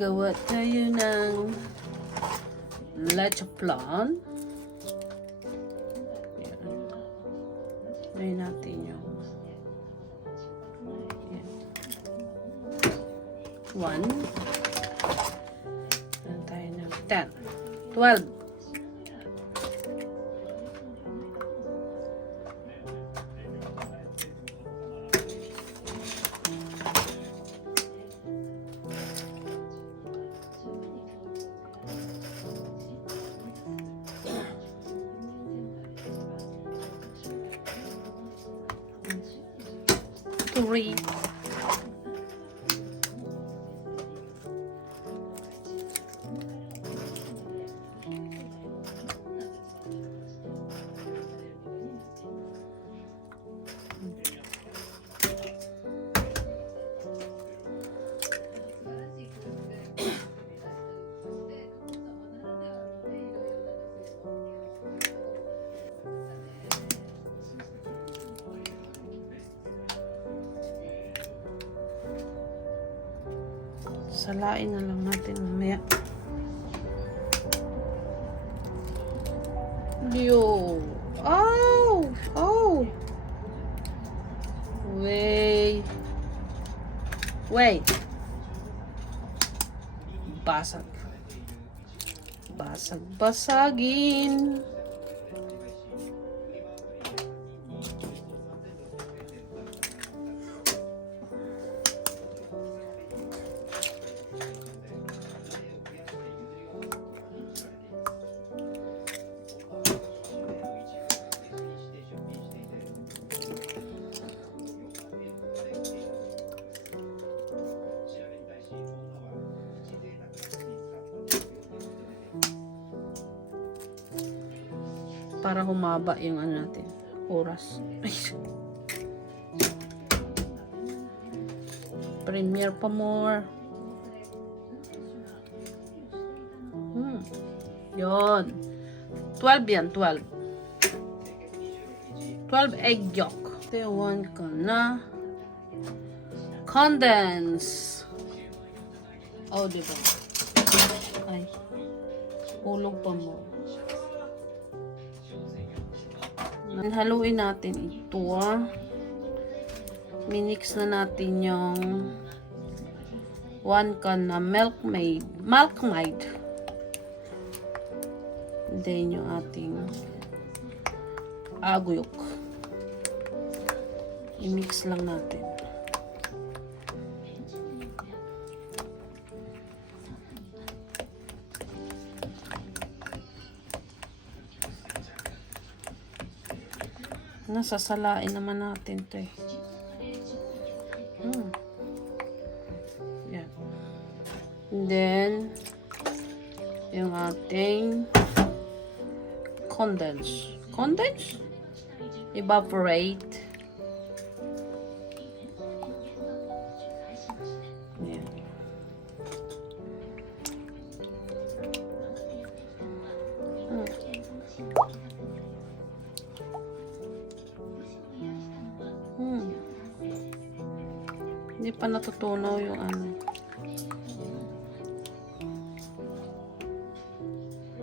Gagawa tayo ng leche flan. Yan. Try natin yung yan. 1. Yan tayo ng 10. 12. Three. Salain na lang natin mamaya. Yo! Oh! Oh! Wait! Wait! Basag. Basag-basagin. Para humaba yung ano natin, oras. Premiere pa more. Yon. 12 yan, 12. 12 egg yolk. One ka na. Condense. Oh, diba? Ay. Ulog pa mo. Haluin natin ito. Minix na natin yung 1 can na Milkmaid. Then yung ating aguyok. I-mix lang natin. Nasasalain naman natin ito eh. Yan. And then, yung ating condense. Condense? Evaporate. Yan. Hindi pa natutunaw yung ano.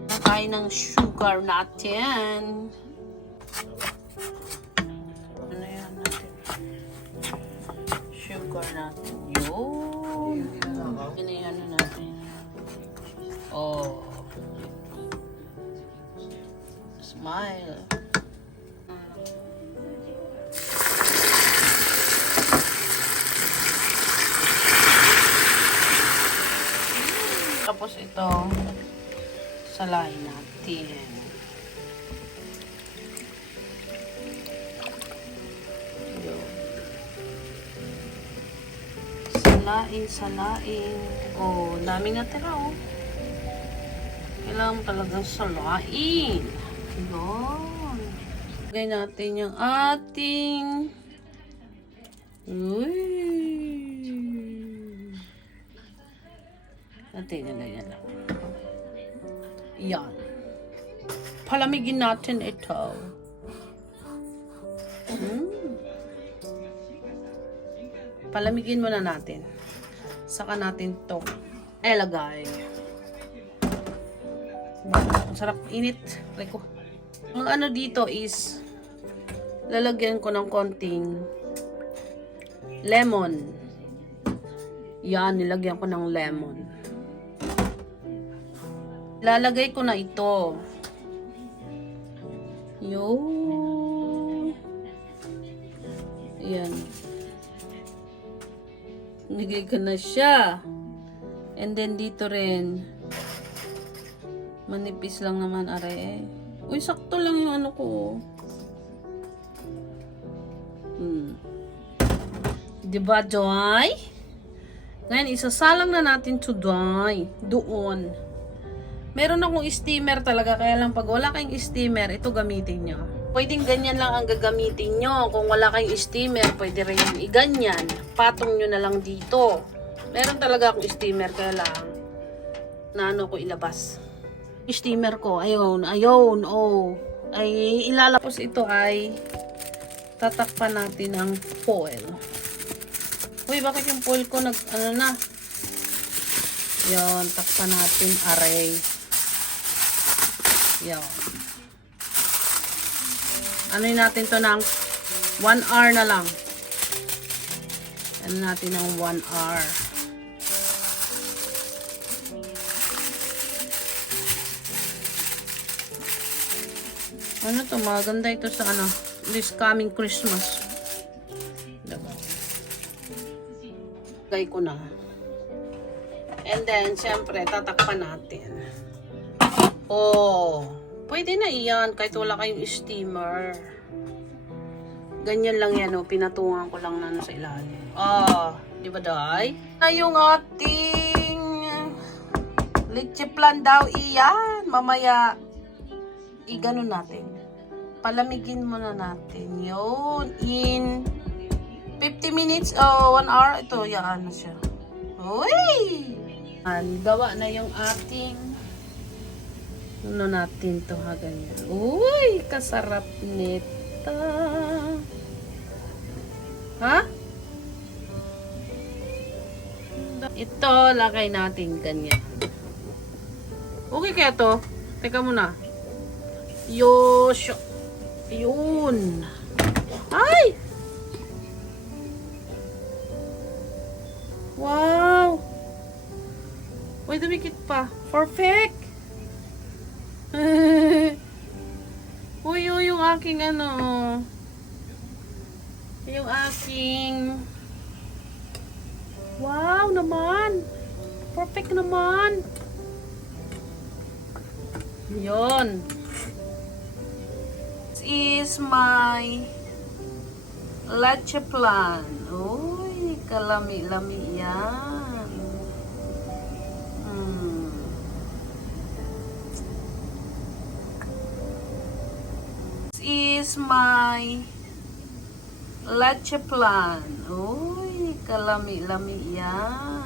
Nakain ng sugar natin. Ano yan natin? Sugar natin. Yun. Yan ano natin. Oh. Smile. Tapos ito, salain natin. Salain. Oh, dami natira oh. Kailangan mo talagang salain. Yun. Lagay natin yung ating natin yan lang. Yan. Palamigin natin ito. Palamigin muna natin. Saka natin to ilagay. Ang sarap init. Like ko. Ang ano dito is lalagyan ko ng konting lemon. Yan, nilagyan ko ng lemon. Lalagay ko na ito. Yun. Yan. Nigay ko na siya. And then dito rin. Manipis lang naman are. Uy, sakto lang yung ano ko. Diba, Joy? Ngayon, isasalang na natin to Joy. Doon. Meron akong steamer talaga. Kaya lang pag wala kayong steamer, ito gamitin nyo. Pwedeng ganyan lang ang gagamitin nyo. Kung wala kayong steamer, pwede rin yung iganyan. Patong nyo na lang dito. Meron talaga akong steamer. Kaya lang, na ano ko ilabas. Steamer ko, ayun, oh. Ay, ilalapos ito ay tatakpan natin ng foil. Uy, bakit yung foil ko ano na? Yun, takpan natin array. Yun. Ano natin to ng 1 hour na lang. Ano natin ng 1 hour. Ano to, maganda ito sa ano, this coming Christmas. Diba? Lagay ko na. And then, syempre, tatakpan natin. Oh, pwede na iyan kahit wala kayong steamer. Ganyan lang yan, oh. Pinatungan ko lang na sa ilalim. Di ba, Day? Na yung ating leche plan daw iyan. Mamaya, iganon natin. Palamigin muna natin. Yun. In 50 minutes o 1 hour. Ito, yan na siya. Uy! Gawa na yung ating ano natin to ha, ganyan. Uy! Kasarap nito. Ha? Ito, lagay natin ganyan. Okay kaya to? Teka muna. Yosho. Yun. Ay! Wow! Uy, dumikit pa. Perfect! Uy, yung aking ano. Yung aking wow naman. Perfect naman. Yun. This is my leche plan. Uy, kalami-lami yan. This is my leche plan. Uy, kalami-lami yan.